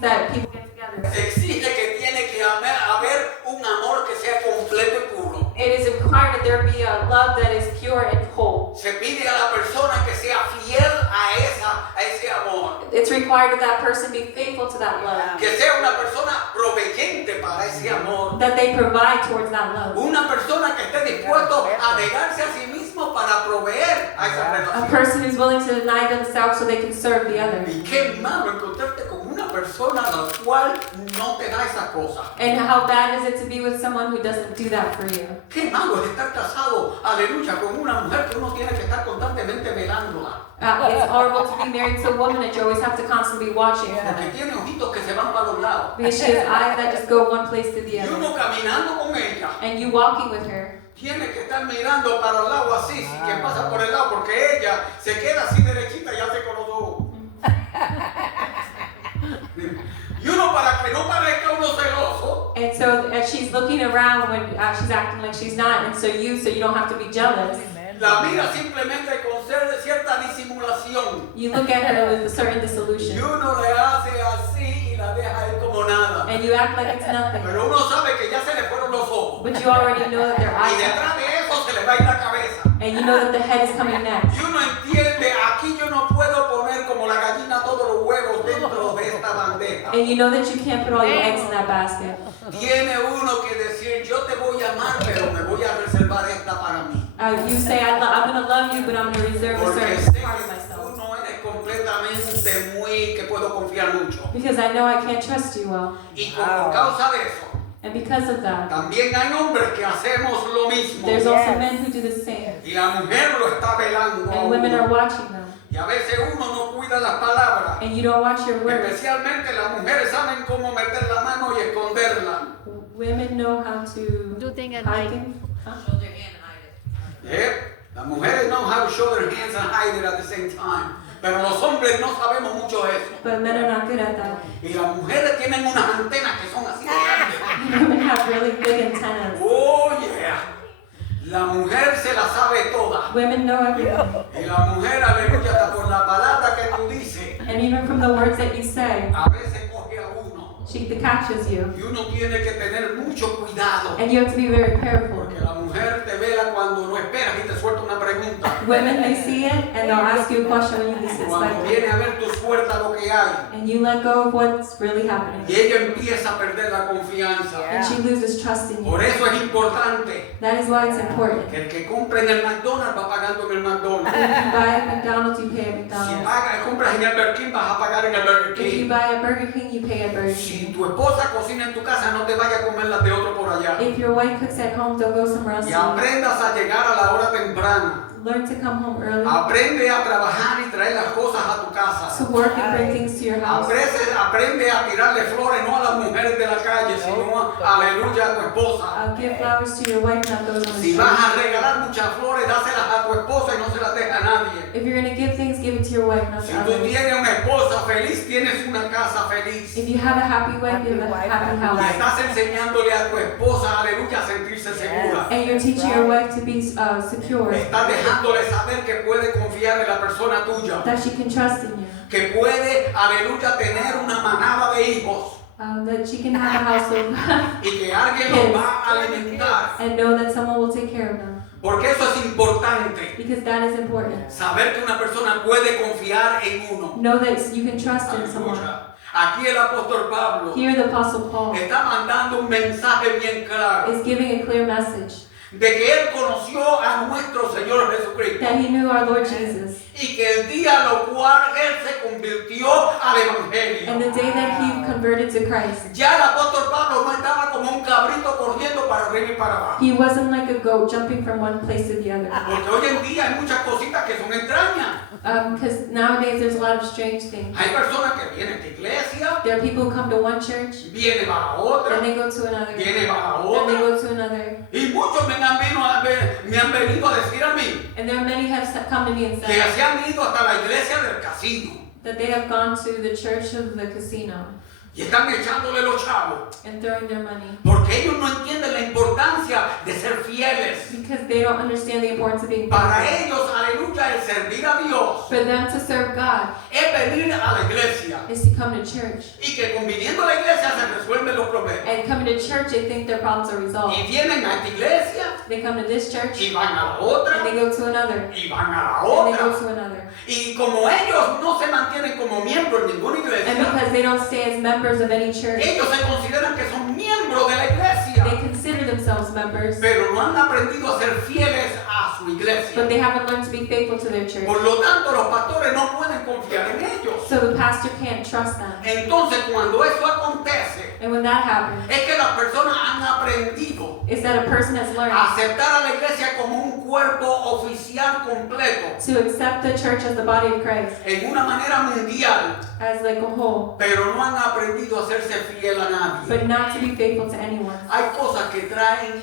that people get together. Se exige que tiene que haber un amor que sea completo y puro. It is required that there be a love that is pure and whole. Se pide a la persona que sea fiel a ese amor. It's required that that person be faithful to that love. Que sea una persona proveyente para ese amor. That they provide towards that love. Una persona que esté dispuesto a negarse a sí mismo para proveer a esa A relación. person who's willing to deny themselves so they can serve the other. Y qué malo encontrarte con una persona a la cual no te da esa cosa. And how bad is it to be with someone who doesn't do that for you? Qué malo es estar casado, aleluya, con una mujer que uno tiene que estar constantemente velándola. It's horrible to be married to a woman that you always have to constantly be watching for. Porque tiene ojitos que se van para los lados. Because she has eyes that just go one place to the Y other. uno caminando con ella. And you walking with her. Tiene que estar mirando para el lado así, si quien pasa por el lado, porque ella se queda así derechita y hace con los ojos. Y uno para que no parezca uno celoso. And so as she's looking around when she's acting like she's not, and so you don't have to be jealous. La mira simplemente con cierta disimulación. You look at her with a certain Y disillusion. uno le hace así y la deja ir como nada. And you act like it's nothing. Pero uno sabe que ya se le fueron los ojos. But you already know that their Y eyes detrás de eso se le va a ir la cabeza. and you know that the head is coming next. Y uno entiende, aquí yo no puedo poner como la gallina todos los huevos dentro de esta bandeja. And you know that you can't put all your eggs in that basket. Tiene uno que decir, yo te voy a amar, pero me voy a reservar esta para mí. You say, I'm going to love you, but I'm going to reserve a Porque certain sé part of que myself. tú no eres completamente muy que puedo confiar mucho. Because I know I can't trust you well. Y por causa de eso, And because of that, también hay hombres que hacemos lo mismo. there's also men who do the same. Y la mujer lo está velando. a And women uno. are watching them. Y a veces uno no cuida las palabras. And you don't watch your words. Especialmente las mujeres saben cómo meter la mano y esconderla. Women know how to Do things at hide night. things. Huh? Show their hand and hide it. Las mujeres know how to show their hands and hide it at the same time. Pero los hombres no sabemos mucho eso. But men are not good at that. Y las mujeres tienen unas antenas que son así de grandes. Women have really big antennas. Oh yeah. La mujer se la sabe toda. Women know everything. Y la mujer, aleluya, hasta por la palabra que tú dices, And even from the words that you say, a veces coge a uno. she catches you. Y uno tiene que tener mucho cuidado. And you have to be very careful. Porque la mujer te vela cuando no esperas y te suelta una pregunta. Women, they see it and they'll ask you a question when you least Cuando expect it. viene a ver tu suelta lo que hay. And you let go of what's really Y happening. ella empieza a perder la confianza. And she loses trust in you. Por eso es importante That is why it's important. que el que compre en el McDonald's va pagando en el McDonald's. If you buy at McDonald's, you pay at Si McDonald's. compras en el Burger King, vas a pagar en el Burger If you King. buy at Burger King, you pay at Burger Si King. tu esposa cocina en tu casa, no te vayas a comer las de otro por allá. If your wife cooks at home, don't go somewhere else Y to eat. aprendas a llegar a la hora temprana. Learn to come home early, Aprende a trabajar y traer las cosas a tu casa. to work and bring things to your house. Aprende a tirarle flores no a las mujeres de la calle, sino aleluya a tu esposa. Give flowers to your wife, not those on the Si street. vas a regalar muchas flores, dáselas a tu esposa y no se las deja a nadie. If you're going to give things, give it to your wife, not Si to tú others. tienes una esposa feliz, tienes una casa feliz. If you have a happy wife, you have a happy Y house. estás enseñándole a tu esposa, aleluya, a sentirse segura. And you're teaching your wife to be secure, Estás dejándole saber que puede confiar en la persona tuya. that she can trust in you, Que puede, aleluya, tener una manada de hijos. that she can have a house of Y que alguien los va a alimentar. and know that someone will take care of them. Porque eso es importante. Because that is important. Saber que una persona puede confiar en uno. Know that you can trust in someone. Aleluya. Aquí el apóstol Pablo Here the Apostle Paul está mandando un mensaje bien claro is giving a clear message de que él conoció a nuestro Señor Jesucristo that he knew our Lord Jesus. y que el día lo cual él se convirtió al evangelio. And the day that he converted to Christ, Ya el apóstol Pablo no estaba como un cabrito corriendo para arriba y para abajo. he wasn't like a goat jumping from one place to the other. Porque hoy en día hay muchas cositas que son extrañas. Because nowadays there's a lot of strange things. Hay personas que vienen a esta iglesia, There are people who come to one church, vienen a la otra, then they go to another, vienen a la then they otra. go to another. Y muchos me han venido a decir a mí And there are many have come to me and que said se han ido hasta la iglesia del casino that they have gone to the church of the casino y están echándole los chavos and throwing their money porque ellos no entienden la importancia de ser fieles. because they don't understand the importance of being Para faithful. ellos, aleluya, el servir a Dios For them to serve God, es venir a la iglesia is to come to church. y que conviniendo a la iglesia se resuelven los problemas. And coming to church, they think their problems are Y resolved. vienen a esta iglesia They come to this church, y van a la and otra they go to another, y van a la and they go otra. to another. Y como ellos no se mantienen como miembros en ninguna And iglesia, because they don't stay as members of any church, ellos se consideran que son miembros de la they iglesia, consider themselves members, pero no han aprendido a ser fieles a su iglesia. but they haven't learned to be faithful to their church. Por lo tanto, los pastores no pueden confiar en ellos. So the pastor can't trust them. Entonces, cuando eso acontece, And when that happens, es que las personas han aprendido is that a person has learned a aceptar a la iglesia como un cuerpo oficial completo to accept the church as the body of Christ, en una manera mundial, as like a whole, pero no han aprendido a hacerse fiel a nadie. but not to be faithful to anyone. Hay cosas que traen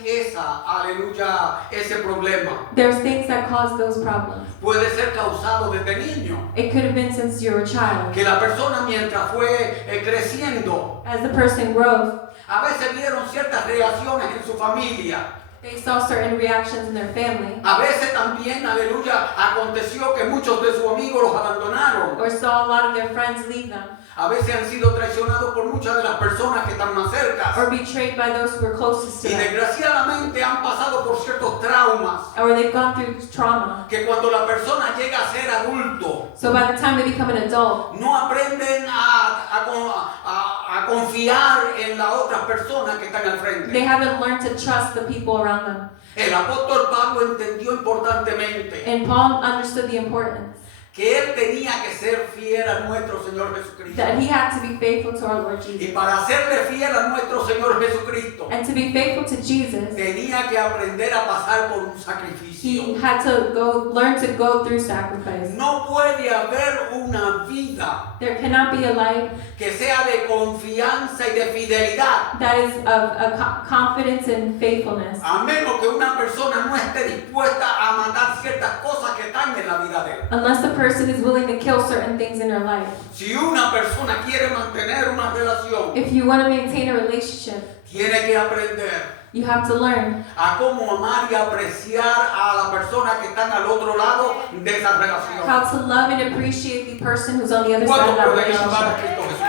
aleluya, ese problema. There's things that cause those problems. Puede ser causado desde niño, It could have been since you were a child. que la persona mientras fue creciendo, As the person grows, a veces vieron ciertas reacciones en su familia. they saw certain reactions in their family, A veces también, aleluya, aconteció que muchos de sus amigos los abandonaron. or saw a lot of their friends leave them, A veces han sido traicionados por muchas de las personas que están más cerca. or betrayed by those who were closest to Y them, desgraciadamente han pasado por ciertos traumas or they've gone through trauma. que cuando la persona llega a ser adulto, So by the time they become an adult, no aprenden a confiar en las otras personas que están al frente. they haven't learned to trust the people around them. El apóstol Pablo entendió importantemente And Paul understood the importance que él tenía que ser fiel a nuestro Señor Jesucristo. that he had to be faithful to our Lord Y Jesus. para serle fiel a nuestro Señor Jesucristo, And to be faithful to Jesus, tenía que aprender a pasar por un he sacrificio. had to learn to go through sacrifice. No puede haber una vida There cannot be a life que sea de confianza y de fidelidad, that is of confidence and faithfulness, a menos que una persona no esté dispuesta a matar ciertas cosas que están en la vida de él. unless the person is willing to kill certain things in their life. Si una persona quiere mantener una relación, If you want to maintain a relationship, tiene que aprender you have to learn a cómo amar y apreciar a la persona que está al otro lado de esa relación. how to love and appreciate the person who's on the other side ¿Cuántos of that pueden alabar a relationship. Cristo Jesús?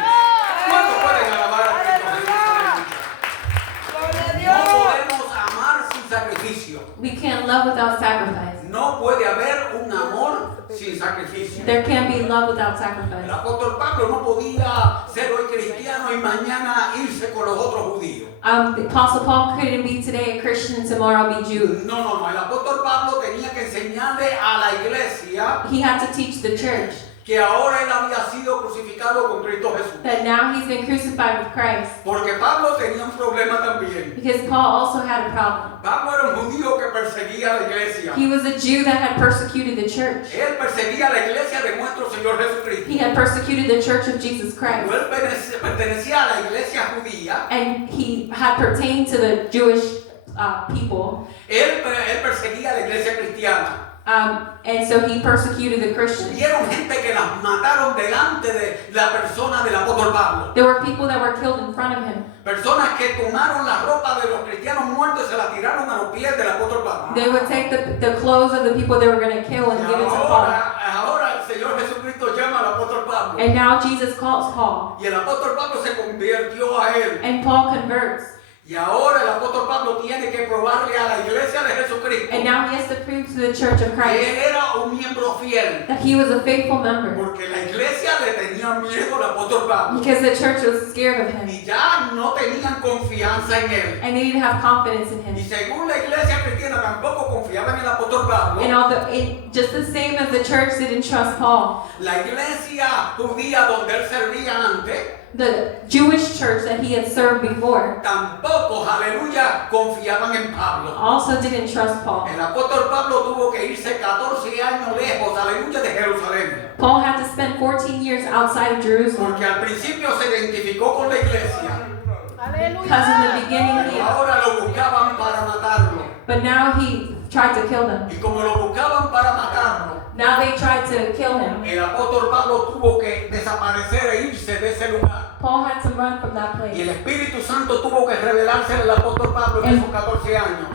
¿Cuántos pueden alabar a Cristo Jesús? No podemos amar sin sacrificio. We can't love without sacrifice. No puede haber un amor sin sacrificio. There can't be love without El sacrifice. apóstol Pablo no podía ser hoy cristiano y mañana irse con los otros judíos. The Apostle Paul couldn't be today a Christian and tomorrow be Jew. No. El apóstol Pablo tenía que enseñarle a la iglesia He had to teach the church que ahora él había sido crucificado con Cristo Jesús. that now he's been crucified with Christ. Porque Pablo tenía un problema también. Because Paul also had a problem. Pablo era un judío que perseguía a la iglesia. He was a Jew that had persecuted the church. Él perseguía a la iglesia de nuestro Señor Jesucristo. He had persecuted the church of Jesus Christ. Él pertenecía a la iglesia judía. And he had pertained to the Jewish people. Él perseguía a la iglesia cristiana. And so he persecuted the Christians. Hubieron gente que las mataron delante de la persona del apóstol Pablo. There were people that were killed in front of him. Personas que tomaron la ropa de los cristianos muertos y se la tiraron a los pies del apóstol Pablo. They would take the clothes of the people they were going to kill and Y give it to Paul. ahora el Señor Jesucristo llama al apóstol Pablo. And now Jesus calls Paul. Y el apóstol Pablo se convirtió a él. And Paul converts. Y ahora el apóstol Pablo tiene que probarle a la iglesia de Jesucristo And now he has to prove to the church of que Christ él era un miembro fiel. that he was a faithful member. Porque la iglesia le tenía miedo al apóstol Pablo. Because the church was scared of him. Y ya no tenían confianza en él. And they didn't have confidence in Y him. según la iglesia cristiana tampoco confiaba en el apóstol Pablo. And just the same as the church didn't trust Paul, La iglesia judía donde él servía antes, the Jewish church that he had served before tampoco, aleluya, confiaban en Pablo. also didn't trust Paul. El apóstol Pablo tuvo que irse 14 años lejos, aleluya, de Jerusalén. Paul had to spend 14 years outside of Jerusalem Porque al principio se identificó con la iglesia. because in the beginning Pero ahora lo buscaban para matarlo. but now he tried to kill them. Y como lo buscaban para matarlo, Now they tried to kill him. el apóstol Pablo tuvo que desaparecer e irse de ese lugar. Paul had to run from that Y el place. Espíritu Santo tuvo que revelarse al apóstol Pablo en esos 14 años.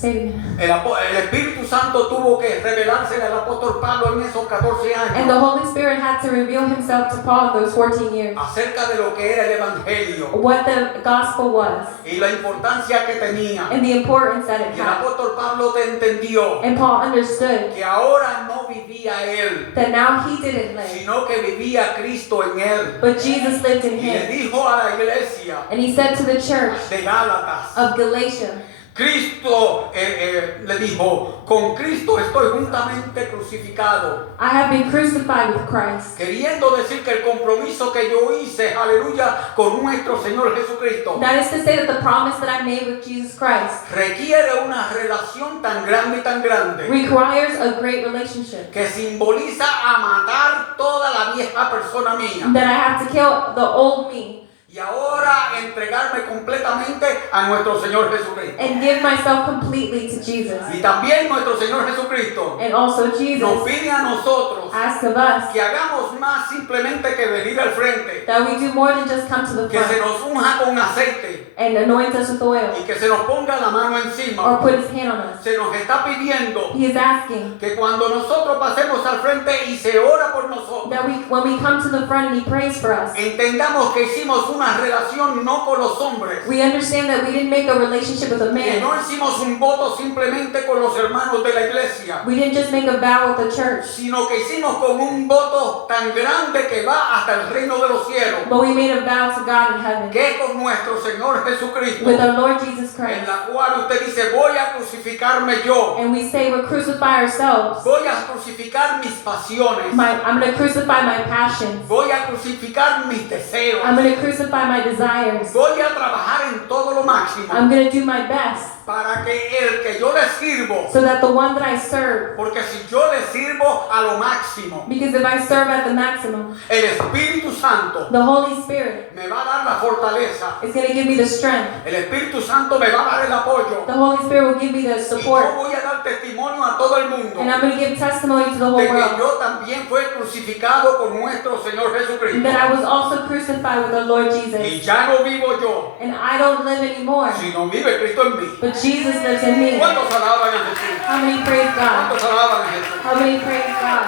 Say it again. El Espíritu Santo tuvo que revelársele al apóstol Pablo en esos 14 And the años Holy Spirit had to reveal himself to Paul in those 14 years. acerca de lo que era el Evangelio What the gospel was y la importancia que tenía. and the importance that it Y el had. apóstol Pablo te entendió And Paul understood que ahora no vivía él, that now he didn't live, sino que vivía Cristo en él. but Jesus lived in Y le him. dijo a la iglesia And he said to the church de Gálatas, of Galatia, Cristo le dijo, con Cristo estoy juntamente crucificado. I have been crucified with Christ. Queriendo decir que el compromiso que yo hice, aleluya, con nuestro Señor Jesucristo, That is to say that the promise that I made with Jesus Christ requiere una relación tan grande y tan grande requires a great relationship. que simboliza a matar toda la vieja persona mía That I have to kill the old me y ahora entregarme completamente a nuestro Señor Jesucristo. and give myself completely to Jesus. Y también nuestro Señor Jesucristo And also nos Jesus pide a nosotros asks of us que hagamos más simplemente que venir al frente, that we do more than just come to the que se front nos unja con aceite and anoint us with oil y que se nos ponga la mano or encima. put his hand on us. Se nos está pidiendo He is asking que cuando nosotros pasemos al frente y se ora por nosotros, that when we come to the front and he prays for us, entendamos que hicimos una relación no con los hombres, we understand that we didn't make a relationship with a que no man. hicimos un voto simplemente con los hermanos de la iglesia, We didn't just make a vow with the church, sino que hicimos con un voto tan grande que va hasta el reino de los cielos, but we made a vow to God in heaven que es con nuestro Señor Jesucristo, with our Lord Jesus en Christ. la cual usted dice, voy a crucificarme yo, And we say we'll crucify ourselves. voy a crucificar mis pasiones, I'm going to crucify my passions. voy a crucificar mis deseos, I'm going to crucify my desires. voy a trabajar en todo lo máximo I'm going to do my best para que el que yo le sirvo, so that the one that I serve, porque si yo le sirvo a lo máximo, because if I serve at the maximum, el Espíritu Santo the Holy Spirit me va a dar la fortaleza, is going to give me the strength. el Espíritu Santo me va a dar el apoyo The Holy Spirit will give me the y yo support. voy a dar testimonio a todo el mundo And I'm going to give testimony to the whole de que world yo también fui crucificado con nuestro Señor Jesucristo that I was also crucified with the Lord y Jesus. ya no vivo yo, And I don't live anymore, sino vive Cristo en mí. but Jesus lives in me. ¿Cuántos alaban a Jesús? How many praise God? ¿Cuántos alaban a Jesús? How many praise God?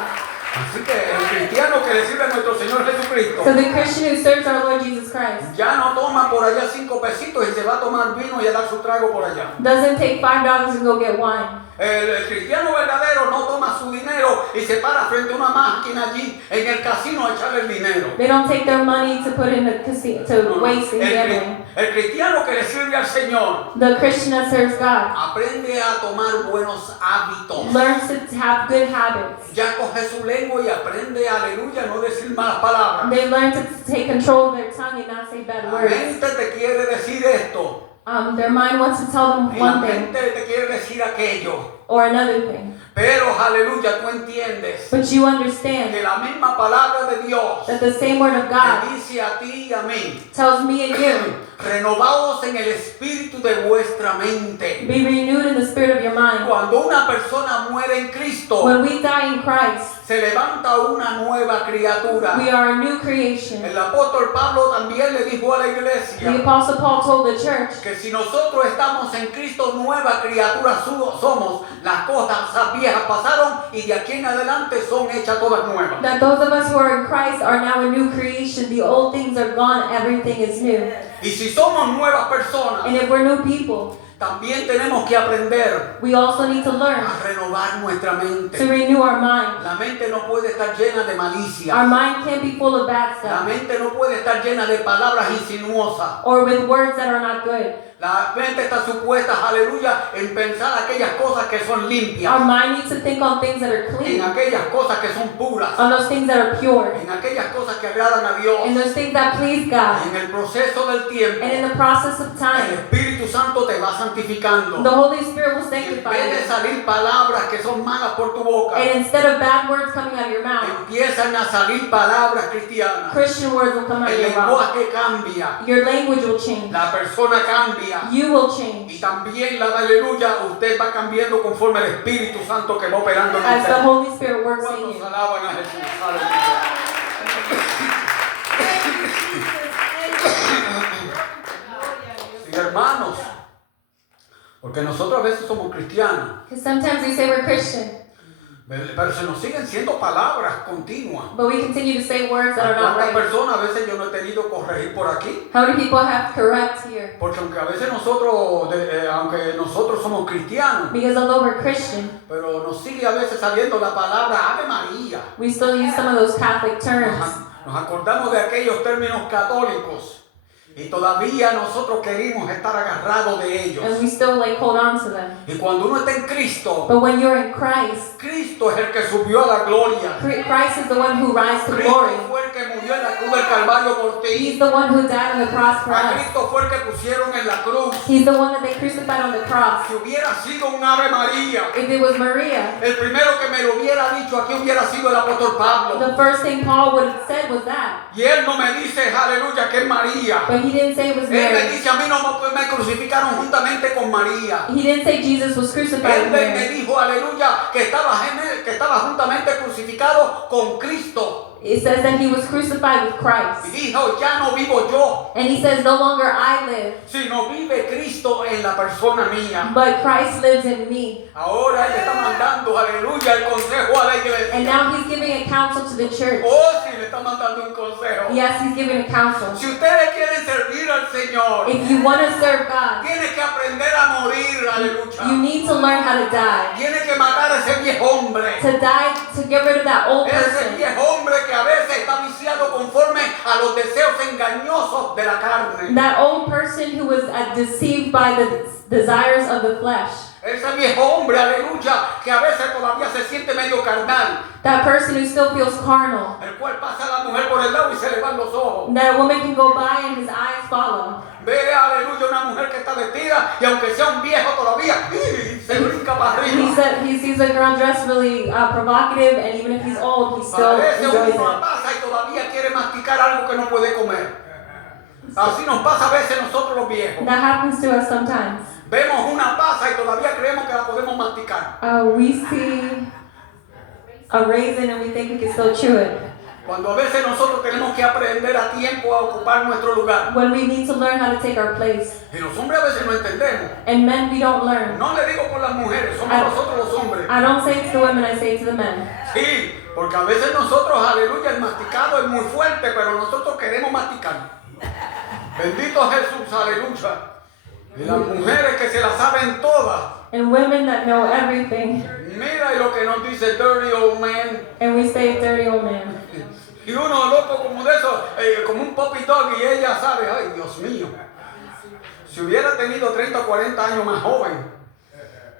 Así que el cristiano que le sirve a nuestro Señor Jesucristo So the Christian who serves our Lord Jesus Christ ya no toma por allá 5 pesitos y se va a tomar vino y a dar su trago por allá. doesn't take $5 and go get wine. El cristiano verdadero no toma su dinero y se para frente a una máquina allí en el casino a echarle el dinero. They don't take their money to put in the casino, to waste in gambling. El cristiano que le sirve al Señor The Christian that serves God aprende a tomar buenos hábitos. learns to have good habits. Ya coge su lengua y aprende, aleluya, no decir malas palabras. They learn to take control of their tongue and not say bad La words. mente te quiere decir esto. Their mind wants to tell them Y la one thing mente te quiere decir aquello. or another thing. Pero, aleluya, tú entiendes But you understand que la misma palabra de Dios that the same word of te God dice a ti y a mí, tells me and you, renovados en el espíritu de vuestra mente. be renewed in the spirit of your mind. Cuando una persona muere en Cristo, When we die in Christ, se levanta una nueva criatura. we are a new creation. El apóstol Pablo también le dijo a la The iglesia Apostle Paul told the church que si nosotros estamos en Cristo, nueva criatura somos. Las cosas viejas pasaron y de aquí en adelante son hechas todas nuevas. that those of us who are in Christ are now a new creation. The old things are gone, everything is new. Y si somos nuevas personas, And if we're new people, también tenemos que aprender we also need to learn a renovar nuestra to mente. renew our mind. La mente no puede estar llena de Our malicia. mind can't be full of bad La stuff mente no puede estar llena de palabras insinuosas. or with words that are not good. La mente está supuesta, aleluya, en pensar aquellas cosas que son limpias, Our mind needs to think on things that are en clean, aquellas cosas que son puras, on those things that are pure, en aquellas cosas que agradan a Dios. and those things that please God. En el proceso del tiempo, And in the process of el time, Espíritu Santo te va the santificando. Holy Spirit will En sanctify vez de you. salir palabras que son malas por tu boca, And instead of bad words coming out of your mouth, empiezan a salir palabras cristianas. Christian words will come out of El your mouth. lenguaje cambia, Your language will change. la persona cambia. You will change. Y también la aleluya, usted va cambiando conforme el Espíritu Santo que va operando en As the usted. Holy Spirit works in ¿Cuántos you. alaban a Jesús? Aleluya. Sí, hermanos, Porque nosotros a veces somos cristianos, Because sometimes we say we're Christian, pero se nos siguen siendo palabras continuas. but we continue to say words that are not ¿Cuántas right. personas a veces yo no he tenido corregir por aquí? How many people have correct here? Porque aunque a veces nosotros somos cristianos, Because although we're Christian, pero nos sigue a veces saliendo la palabra Ave María. we still use some of those Catholic terms. Nos acordamos de aquellos términos católicos y todavía nosotros queremos estar agarrados de ellos. And we still like hold on to them. Y cuando uno está en Cristo, But when you're in Christ, Cristo es el que subió a la gloria. Christ is the one who rises to Cristo glory. fue el que murió en la cruz del Calvario por ti. He's the one who died on the cross for A us. Cristo fue el que pusieron en la cruz. He's the one that they crucified on the cross. Si hubiera sido un Ave María, If it was Maria, el primero que me lo hubiera dicho aquí hubiera sido el apóstol Pablo. the first thing Paul would have said was that. Y él no me dice, aleluya, que es María. But he didn't say it was Él me Mary. dice, a mí no me crucificaron juntamente con María. He didn't say Jesus was crucified Él with me Mary. dijo, aleluya, que estaba juntamente crucificado con Cristo. It says that he was crucified with Y Christ. dijo, ya no vivo yo, And he says, no longer I live, sino vive Cristo en la persona mía. but Christ lives in me. Ahora Él está mandando, aleluya, el consejo a la iglesia. And now he's giving a counsel to the church. Oh, sí, le está mandando un consejo. Yes, he's giving a counsel. Si ustedes quieren servir al Señor, If you want to serve God, tiene que aprender a morir, aleluya. you need to learn how to die. Tiene que matar a ese viejo hombre. To die, to get rid of that old Ese person. viejo hombre que a veces está viciado conforme a los deseos engañosos de la carne. That old person who was deceived by the desires of the flesh. Ese viejo hombre, aleluya, que a veces todavía se siente medio carnal, That person who still feels carnal. el cual pasa a la mujer por el lado y se le van los ojos. That a woman can go by and his eyes follow. Ve, aleluya, una mujer que está vestida y aunque sea un viejo todavía, se brinca para He arriba. said he sees a girl dressed really provocative, and even if he's old, he still Parece enjoys uno it. pasa y todavía quiere masticar algo que no puede comer. Así nos pasa a veces nosotros los viejos. That happens to us sometimes. Vemos una pasa y todavía creemos que la podemos masticar. We see a raisin and we think we can still chew it. Cuando a veces nosotros tenemos que aprender a tiempo a ocupar nuestro lugar. When we need to learn how to take our place. Y los hombres a veces no entendemos. And men, we don't learn. No le digo por las mujeres, somos nosotros los hombres. I don't say it to the women, I say it to the men. Sí, porque a veces nosotros, aleluya, el masticado es muy fuerte, pero nosotros queremos masticar. Bendito Jesús, aleluya. Y las mujeres que se las saben todas. And women that know everything. Mira lo que nos dice dirty old man. And we say dirty old man. Y uno loco como de eso, como un puppy dog, y ella sabe, ay Dios mío. Si hubiera tenido 30 o 40 años más joven,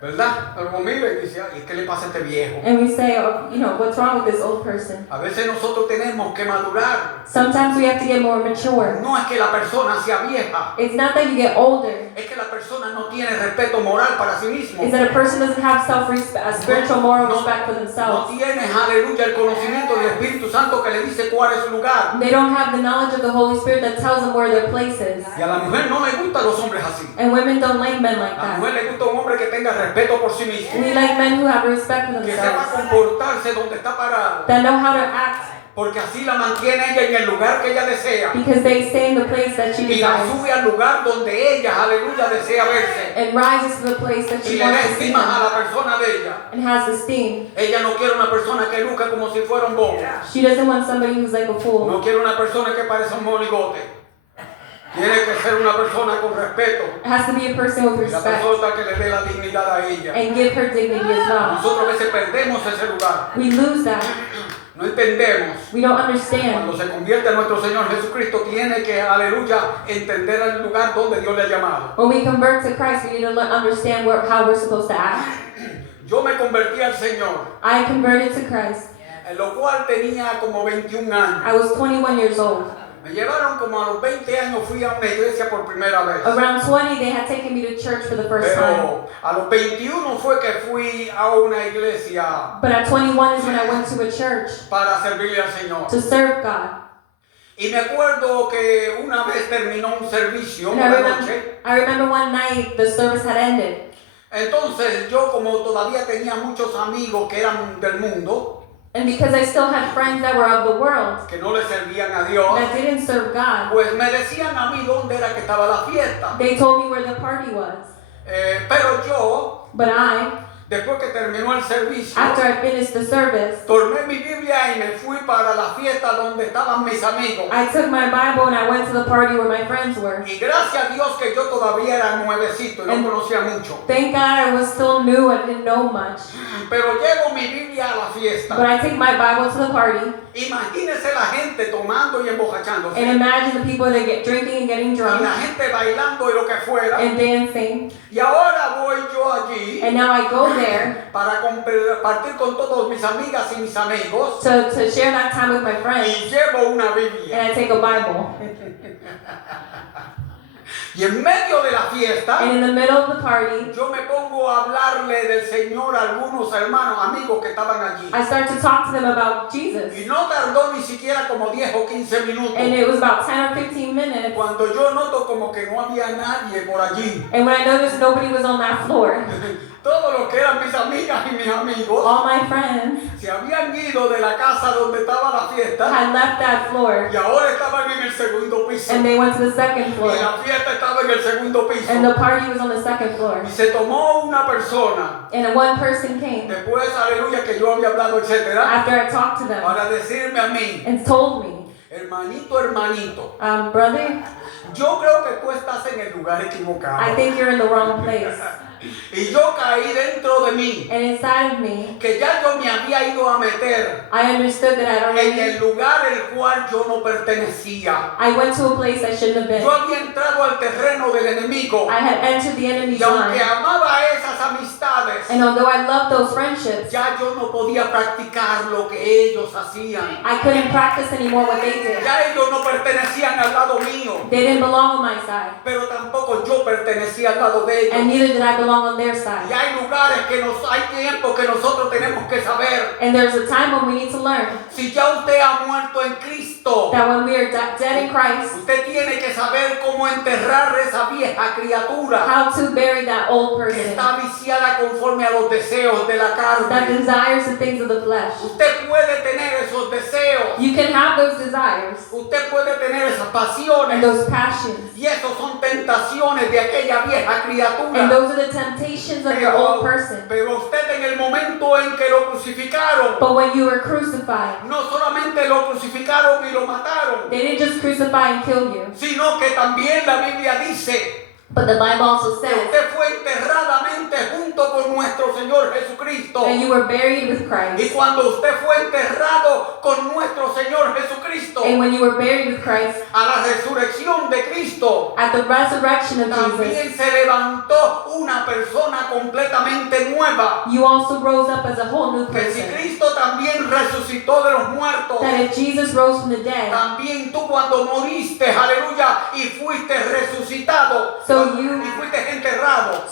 ¿verdad? Pero mira y dice, ay, ¿qué le pasa a este viejo? And we say, oh, you know, what's wrong with this old person? A veces nosotros tenemos que madurar. Sometimes we have to get more mature. No es que la persona sea vieja, It's not that you get older. es que la persona no tiene respeto moral para sí mismo. It's that a person doesn't have self-respect, a spiritual moral No- respect for No themselves. tienes, aleluya, el conocimiento del Espíritu Santo que le dice cuál es su lugar. They don't have the knowledge of the Holy Spirit that tells them where their place is. Y a la mujer no le gustan los hombres así. And women don't like men like A la that. mujer le gusta un hombre que tenga respeto por sí mismo. We like men who have respect for Que sepa themselves, comportarse donde está parado. that know how to act Porque así la mantiene ella en el lugar que ella desea. because they stay in the place that she Y la desires sube al lugar donde ella, aleluya, desea verse. and rises to the place that Y she le da wants to see estima a them la persona de ella. and has esteem. Ella no quiere una persona que luca como si fuera un bobo. She doesn't want somebody who's like a fool. No quiere una persona que parece un monigote. Tiene que ser una persona con respeto. It has to be a person with La respect persona que le dé la dignidad a ella. and give her dignity as well. Nosotros a veces perdemos ese lugar. We lose that. No entendemos. We don't understand. Cuando se convierte en nuestro Señor Jesucristo, tiene que, aleluya, entender el lugar donde Dios le ha llamado. When we convert to Christ, we need to understand how we're supposed to act. Yo me convertí al Señor, I converted to Christ. en lo cual tenía como 21 años. I was 21 years old. Me llevaron como a los 20 años, fui a una iglesia por primera vez. Around 20, they had taken me to church for the first time. Pero a los 21 fue que fui a una iglesia But at 21 is when I went to a church para servirle al Señor. to serve God. Y me acuerdo que una vez terminó un servicio And por la noche. I remember one night the service had ended. Entonces yo, como todavía tenía muchos amigos que eran del mundo, And because I still had friends that were of the world, que no le servían a Dios, that didn't serve God, pues me decían a mí dónde era que estaba la fiesta. they told me where the party was. Pero yo, But I, después que terminó el servicio, after I finished the service, tomé mi Biblia y me fui para la fiesta donde estaban mis amigos. I took my Bible and I went to the party where my friends were. Y gracias a Dios que yo todavía era nuevecito y no And- conocía mucho. Thank God I was still new and didn't know much. Pero llevo mi Biblia a la But fiesta. I take my Bible to the party, Imagínese la gente tomando y embojachándose. and imagine the people that get drinking and getting Y drunk la gente bailando y lo que fuera. and dancing. Y ahora voy yo allí And now I go there para compartir con todos mis amigas y mis amigos. to share that time with my friends, Y llevo una Biblia. and I take a Bible. Y en medio de la fiesta, And in the middle of the party, yo me pongo a hablarle del Señor a algunos hermanos, amigos que estaban allí. I start to talk to them about Jesus. Y no tardó ni siquiera como 10 o 15 minutos. And it was about 10 or 15 minutes. Cuando yo noto como que no había nadie por allí. And when I noticed nobody was on that floor, Todos los que eran mis amigas y mis amigos all my friends se habían ido de la casa donde estaba la fiesta had left that floor, y ahora estaban en el segundo piso. and they went to the second Y floor. la fiesta estaba en el segundo piso. And the party was on the second floor. Y se tomó una persona, And one person came después, aleluya, que yo había hablado, etcétera, after I talked to them para decirme a mí, and told me, hermanito, brother, yo creo que tú estás en el lugar equivocado. I think you're in the wrong place. Y yo caí dentro de mí, And inside of me, que ya yo me había ido a meter I understood that I'd en el already, lugar el cual yo no pertenecía. I went to a place I shouldn't have been. Yo había entrado al terreno del enemigo. I had entered the enemy's Y aunque line. amaba esas amistades, And although I loved those friendships, ya yo no podía practicar lo que ellos hacían. I couldn't practice anymore what they did. Ya ellos no pertenecían al lado mío, They didn't belong on my side. pero tampoco yo pertenecía al lado de ellos. And neither did I belong on their Y side. hay lugares hay tiempos que nosotros tenemos que saber. And there's a time when we need to learn Si ya usted ha muerto en Cristo, that when we are dead in Christ, usted tiene que saber cómo enterrar esa vieja criatura how to bury that old que person está viciada conforme a los deseos de la that carne. desires the things of the flesh. Usted puede tener esos deseos, You can have those desires usted puede tener esas and pasiones, those passions. y esos son tentaciones de aquella vieja And criatura. those are the temptations of your old person. Pero usted en el momento en que lo crucificaron, But when you were crucified, no solamente lo crucificaron y lo mataron, they didn't just crucify and kill you, sino que también la Biblia dice but the Bible also que says usted fue enterradamente junto con nuestro Señor Jesucristo. that you were buried with Y Christ. cuando usted fue enterrado con nuestro Señor Jesucristo, And when you were buried with Christ, a la resurrección de Cristo, at the resurrection of Jesus, también se levantó una persona completamente nueva. you also rose up as a whole new Que si person. Cristo también resucitó de los muertos, That if Jesus rose from the dead, también tú cuando moriste, aleluya, y fuiste resucitado, y fuiste enterrado,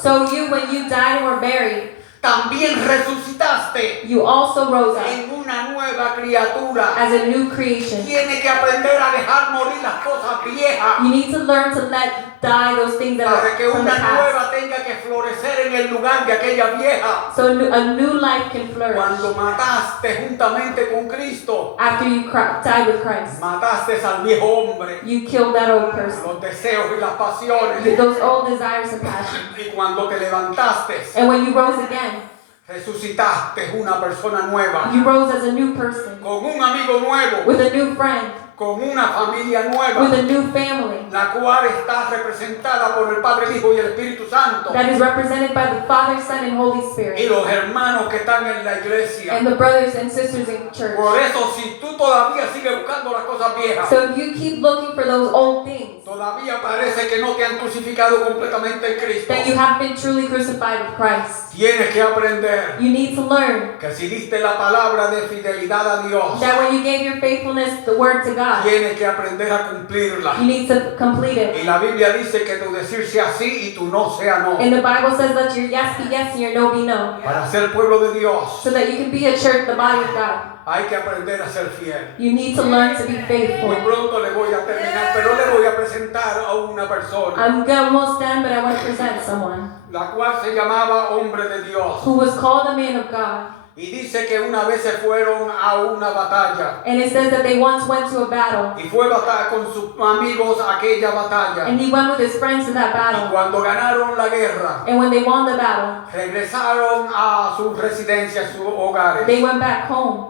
when you died and were buried, también resucitaste you also rose up en una nueva criatura. as a new creation. Tiene que aprender a dejar morir las cosas viejas You need to learn to let die those things that para are que from the una past. nueva tenga que florecer en el lugar de aquella vieja. So a new life can flourish Cuando mataste juntamente con Cristo, after you died with Christ. mataste al viejo hombre, You killed that old person, los deseos y las pasiones. those old desires and passions. Y cuando te levantaste, And when you rose again, resucitaste una persona nueva, you rose as a new person, con un amigo nuevo, with a new friend, con una familia with nueva, a new family la cual está representada por el Padre, el Hijo y el Espíritu Santo, that is represented by the Father, Son, and Holy y Spirit, los hermanos que están en la iglesia. and the brothers and sisters in church. Por eso, si tú todavía sigues buscando las cosas viejas, So if you keep looking for those old things, todavía parece que no te han crucificado completamente en Cristo, that you haven't been truly crucified with Christ, tienes que aprender you need to learn que si diste la palabra de fidelidad a Dios, that when you gave your faithfulness, the word to God, tienes que aprender a cumplirla. you need to complete it. Y la Biblia dice que tu decir sea sí y tu no sea no. And the Bible says let your yes be yes and your no be no, Para ser pueblo de Dios, so that you can be a church, the body of God. hay que aprender a ser fiel. You need to learn to be faithful. Muy pronto le voy a terminar, pero le voy a presentar a una persona, I'm almost done, but I want to present someone la cual se llamaba hombre de Dios. who was called a man of God. Y dice que una vez se fueron a una batalla. And it says that they once went to a battle. Y fue con sus amigos a aquella batalla. And he went with his friends to that Y battle. cuando ganaron la guerra, And when they won the battle, regresaron a sus residencias, sus hogares. they went back home.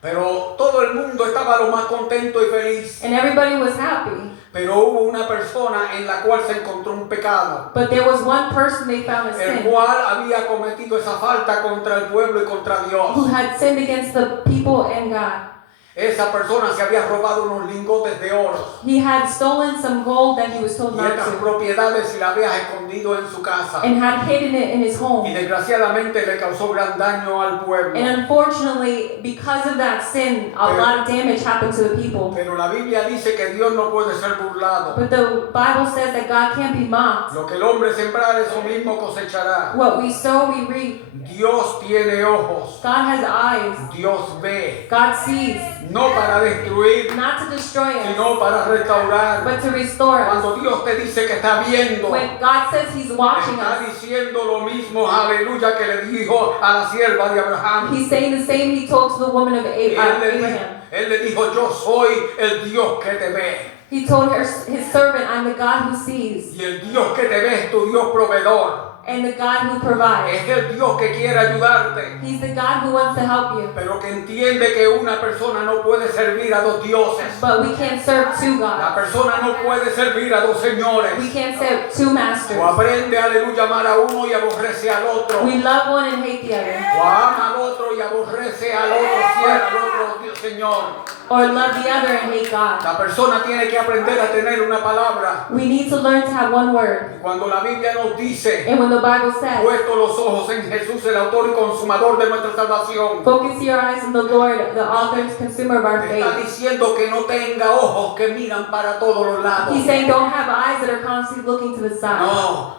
Pero todo el mundo estaba lo más contento y feliz. And everybody was happy. Pero hubo una persona en la cual se encontró un pecado, But there was one person they found a el sin, cual había cometido esa falta contra el pueblo y contra who Dios. had sinned against the people and God. Esa persona se había robado unos lingotes de oro He had stolen some gold that he was told y not estas to, propiedades se las había escondido en su casa. and had hidden it in his Y home. desgraciadamente le causó gran daño al pueblo. And unfortunately, because of that sin, a lot of damage happened to the people. Pero la Biblia dice que Dios no puede ser burlado. But the Bible says that God can't be mocked. Lo que el hombre sembrar, eso mismo cosechará. What we sow, we reap. Dios tiene ojos. God has eyes. Dios ve. God sees. No para destruir, Not to destroy us, sino para restaurar. but to restore us. Cuando Dios te dice que está viendo, When God says He's watching está us, diciendo lo mismo, aleluya, que le dijo a la sierva de Abraham. He's saying the same He told to the woman of Y Abraham. él le dijo, yo soy el Dios que te ve. He told his servant, I'm the God who sees, Y el Dios que te ve es tu Dios proveedor. and the God who provides. Es el Dios que quiere ayudarte. He's the God who wants to help you. Pero que entiende que una persona no puede servir a dos dioses. But we can't serve two La gods. persona no puede servir a dos señores. We can't serve two masters. O aprende, aleluya, amar a uno y aborrece al otro. We love one and hate the other. O ama al otro y aborrece al otro, al otro Dios, Señor. Or love the other and hate God. La persona tiene que aprender a tener una palabra. We need to learn to have one word. Y cuando la Biblia nos dice, And when the Bible says, puesto los ojos en Jesús, el autor y consumador de nuestra salvación, focus your eyes on the Lord, the author and consumer of our está faith. diciendo que no tenga ojos que miran para todos los lados. He's saying don't have eyes that are constantly looking to the side.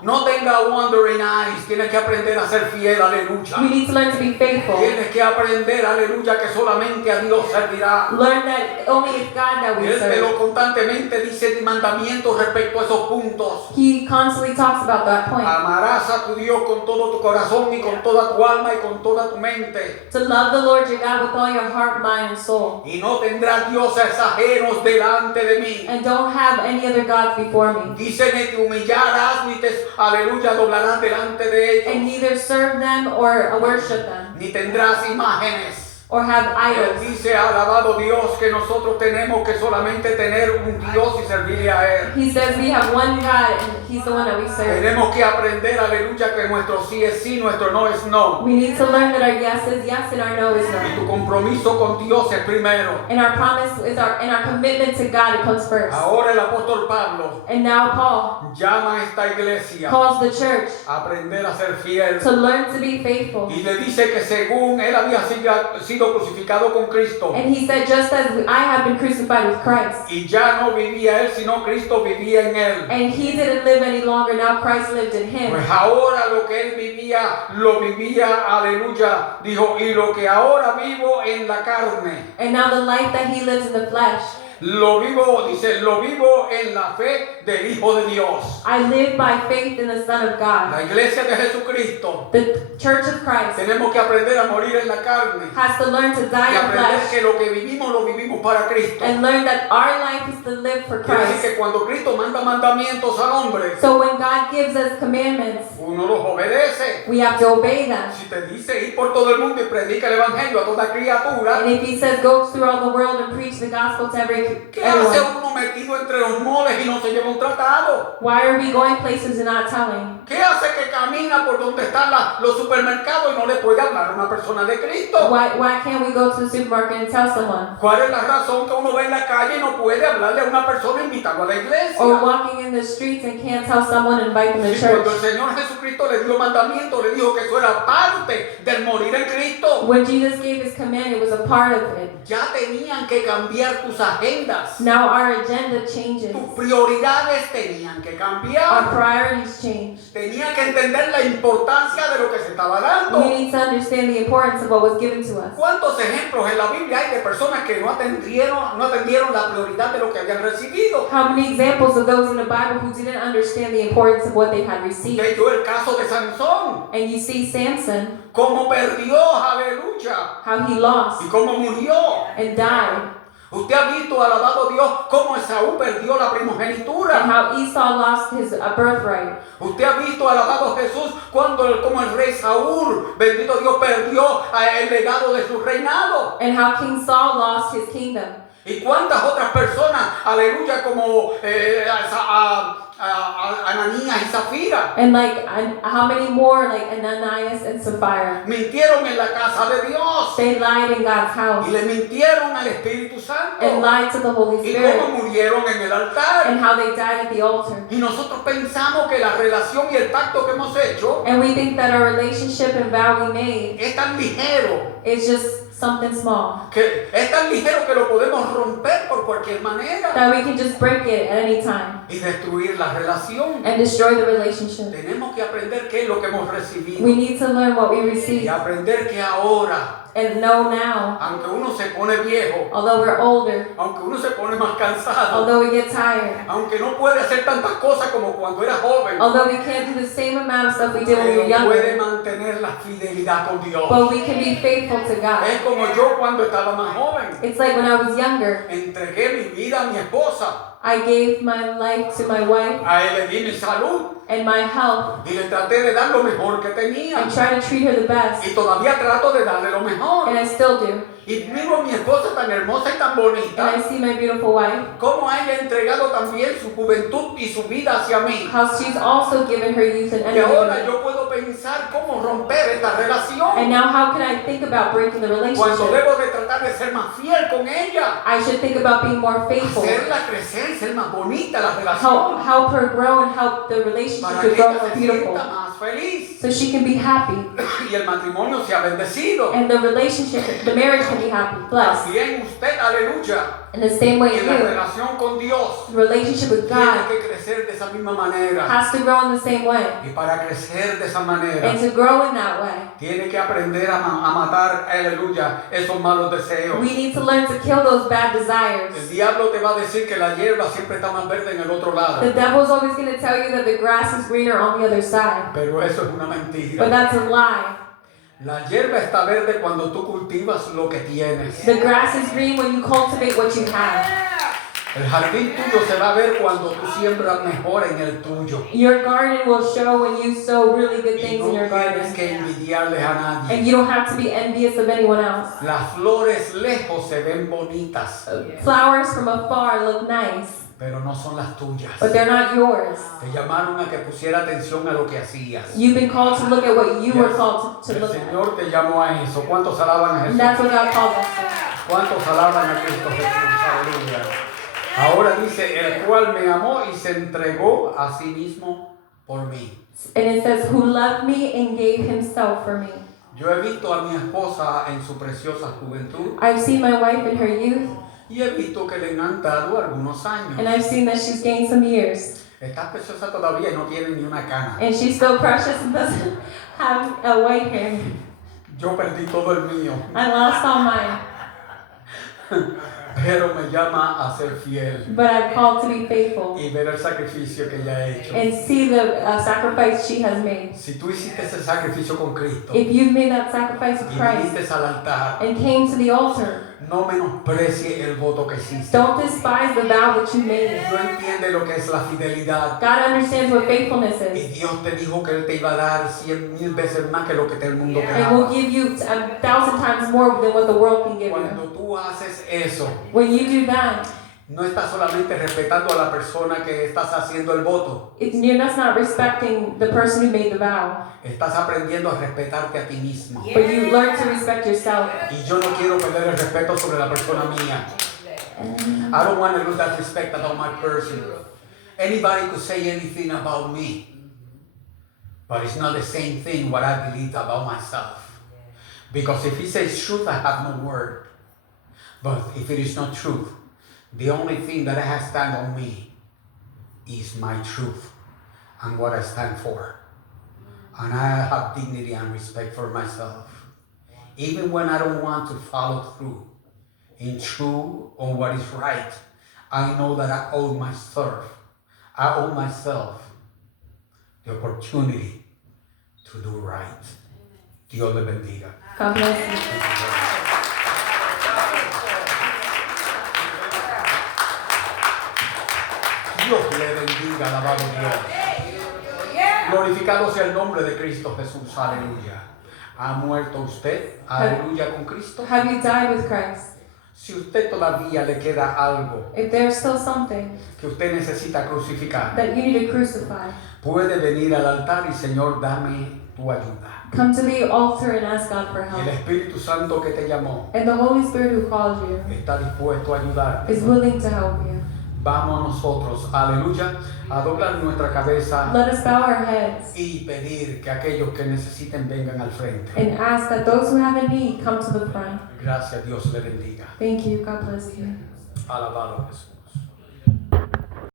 No tenga wandering eyes. Tienes que aprender a ser fiel, aleluya. We need to learn to be faithful. Tienes que aprender, aleluya, que solamente a Dios servirá. Learn that only it's God that we Él te serve. lo constantemente dice mandamientos respecto a esos puntos. He constantly talks about that point. Amarás a tu Dios con todo tu corazón y con toda tu alma y con toda tu mente. To love the Lord your God with all your heart, mind, and soul. Y no tendrás dioses ajenos delante de mí. And don't have any other gods before me. Dice, ni te humillarás, ni te, aleluya, doblarás delante de And ellos. neither serve them or worship them. Ni tendrás imágenes. Or have Él idols. dice, alabado Dios, que nosotros tenemos que solamente tener un Dios y servirle a Él. He says we have one God and He's the one that we serve. Tenemos que aprender, aleluya, que nuestro sí es sí, nuestro no es no. We need to learn that our yes is yes and our no is Y no. tu compromiso con Dios es primero. And our promise is our commitment to God, it comes first. Ahora el apóstol Pablo And now Paul llama a esta iglesia calls the church a aprender a ser fiel. to learn to be faithful. Y le dice que según él había sido crucificado con Cristo, And he said, just as I have been crucified with Christ. y ya no vivía él, sino Cristo vivía en él. And he didn't live any longer, now Christ lived in him. Pues ahora lo que él vivía, lo vivía, aleluya, dijo, y lo que ahora vivo en la carne, And now the life that he lives in the flesh, lo vivo, dice, lo vivo en la fe del Hijo de Dios. I live by faith in the Son of God. La iglesia de Jesucristo, The church of Christ tenemos que aprender a morir en la carne has to learn to y die in aprender flesh que lo que vivimos lo vivimos para Cristo. and learn that our life is to live for Quiere decir Christ. que cuando Cristo manda mandamientos al hombre, So when God gives us commandments, uno los obedece. we have to obey them. Si te dice ir por todo el mundo y predica el evangelio a toda criatura, And if he says go through all the world and preach the gospel to ¿qué hace everyone, uno metido entre los moles y no se lleva un tratado? why are we going places and not telling? ¿Qué hace que camina por donde están los supermercados y no le puede hablar a una persona de Cristo? Why can't we go to the supermarket and tell someone? ¿Cuál es la razón que uno ve en la calle y no puede hablarle a una persona e invitarlo a la iglesia? Or walking in the streets and can't tell someone and invite them to Sí, church? cuando el Señor Jesucristo le dio mandamiento, le dijo que eso era parte del morir en Cristo. When Jesus gave his command, it was a part of it. Ya tenían que cambiar tus agendas. Now our agenda changes. Tus prioridades tenían tenían que Our cambiar. priorities change. Tenía que entender la importancia de lo que se estaba dando. We need to understand the importance of what was given to us. ¿Cuántos ejemplos en la Biblia hay de personas que no atendieron la prioridad de lo que habían recibido? How many examples of those in the Bible who didn't understand the importance of what they had received? De hecho, el caso de Sansón, And you see Samson, cómo perdió, aleluya, how he lost y cómo murió. and died, Usted ha visto, alabado Dios, cómo Esaú perdió la and primogenitura. how Esau lost his birthright. Usted ha visto, alabado Jesús, como el rey Saúl, bendito Dios, perdió el legado de su reinado. And how King Saul lost his kingdom. Y cuántas otras personas, aleluya, como Ananías y Zafira, And how many more like Ananias and Sapphira? mintieron en la casa de Dios They lied in God's y house le mintieron al Espíritu Santo and lied to the Holy y Spirit, cómo murieron en el altar. and how they died at the altar. Y nosotros pensamos que la relación y el pacto que hemos hecho And we think that our relationship and vow we made es tan ligero, is just something small, que es tan ligero que lo podemos romper por cualquier manera that we can just break it at any time y destruir la relación. and destroy the relationship. Tenemos que aprender qué es lo que hemos recibido We need to learn what we y receive aprender que ahora, and know now, aunque uno se pone viejo, although we're older, aunque uno se pone más cansado, although we get tired, aunque no puede hacer tantas cosas como cuando era joven, although we can't do the same amount of stuff we did when we were pero puede younger, mantener la fidelidad con Dios. but we can be faithful to God. Es como yo cuando estaba más joven. It's like when I was younger, Entregué mi vida a mi esposa. I gave my life to my wife A él le di mi salud and my health y le traté de dar lo mejor que tenía. and tried to treat her the best, Y todavía trato de darle lo mejor. and I still do. Y miro a mi esposa tan hermosa y tan And I bonita, see my beautiful wife, cómo ella ha entregado también su juventud y su vida hacia mí. how she's also given her youth and Y ahora energy. yo puedo pensar cómo romper esta relación. And now how can I think about breaking the Cuando relationship? debo de tratar de ser más fiel con ella. I should think about being more faithful. Hacerla crecer, ser más bonita la relación. Help her grow and help the relationship Para to que grow ella more se beautiful. sienta más feliz. So she can be happy. Y el matrimonio sea bendecido. And the relationship, the marriage can be happy, blessed. También usted, aleluya, In the same way en la you, relación con Dios the relationship with tiene God que crecer de esa misma manera. has to grow in the same way. Y para crecer de esa manera, And to grow in that way, tiene que aprender a matar, aleluya, esos malos deseos. we need to learn to kill those bad desires. El diablo te va a decir que la hierba siempre está más verde en el otro lado. The devil's always going to tell you that the grass is greener on the other side. Pero eso es una But mentira. that's a lie. La hierba está verde cuando tú cultivas lo que tienes. The grass is green when you cultivate what you have. El jardín tuyo se va a ver cuando tú siembras mejor en el tuyo. Your garden will show when you sow really good Y things no in your tienes garden. que envidiarles a nadie. And you don't have to be envious of anyone else. Las flores lejos se ven bonitas, Flowers from afar look nice, pero no son las tuyas. but they're not yours. Te llamaron a que pusiera atención a lo que hacías. You've been called to look at what you were Yes. called to El look at. Señor te llamó a eso. ¿Cuántos alaban a And Jesús? that's what God called us to. ¿Cuántos alaban a Cristo Jesús? Aleluya. Ahora dice, el cual me amó y se entregó a sí mismo por mí. And it says, who loved me and gave himself for me. Yo he visto a mi esposa en su preciosa juventud I've seen my wife in her youth, y he visto que le han dado algunos and años. I've seen that she's gained some years. Está preciosa todavía y no tiene ni una cana. And she's still precious and doesn't have a white hair. Yo perdí todo el mío, I lost all mine, pero me llama a ser fiel but I'm called to be faithful y ver el sacrificio que ella ha hecho. and see the sacrifice she has made. Si tú hiciste ese sacrificio con Cristo If you've made that sacrifice with y Christ viniste al altar, and came to the altar, no menosprecie el voto que hiciste. don't despise the vow that you made. Dios entiende lo que es la fidelidad. God understands what faithfulness Y is Dios te dijo que Él te iba a dar 100,000 veces más que lo que el mundo te and will daba. give you 1,000 times more than what the world can give you. Cuando tú haces eso, When you do that, no estás solamente respetando a la persona que estás haciendo el voto, you're just not respecting the person who made the vow, estás aprendiendo a respetarte a ti mismo. but you learn to respect yourself. Y yo no quiero perder el respeto sobre la persona mía. I don't want to lose that respect about my person. Anybody could say anything about me, but it's not the same thing what I believe about myself. Because if he says truth, I have no word. But if it is not truth, the only thing that has stand on me is my truth and what I stand for. And I have dignity and respect for myself. Even when I don't want to follow through in true on what is right, I know that I owe myself the opportunity to do right. Dios le bendiga. God bless you. Dios le bendiga, alabado Dios. Glorificado sea el nombre de Cristo Jesús, aleluya. ¿Ha muerto usted, aleluya, con Cristo? Have you died with Christ? Si usted todavía le queda algo If there's still something que usted necesita crucificar, that you need to crucify, puede venir al altar y Señor, dame tu ayuda. come to the altar and ask God for El help. Espíritu Santo que te llamó And the Holy Spirit who called you está dispuesto a ayudarte. is willing to help you. Vamos nosotros, aleluya, a doblar nuestra cabeza Let us bow our heads y pedir que aquellos que necesiten vengan al frente. and ask that those who have a need come to the front. Gracias, Dios le bendiga. Thank you. God bless you. Alabado Jesús.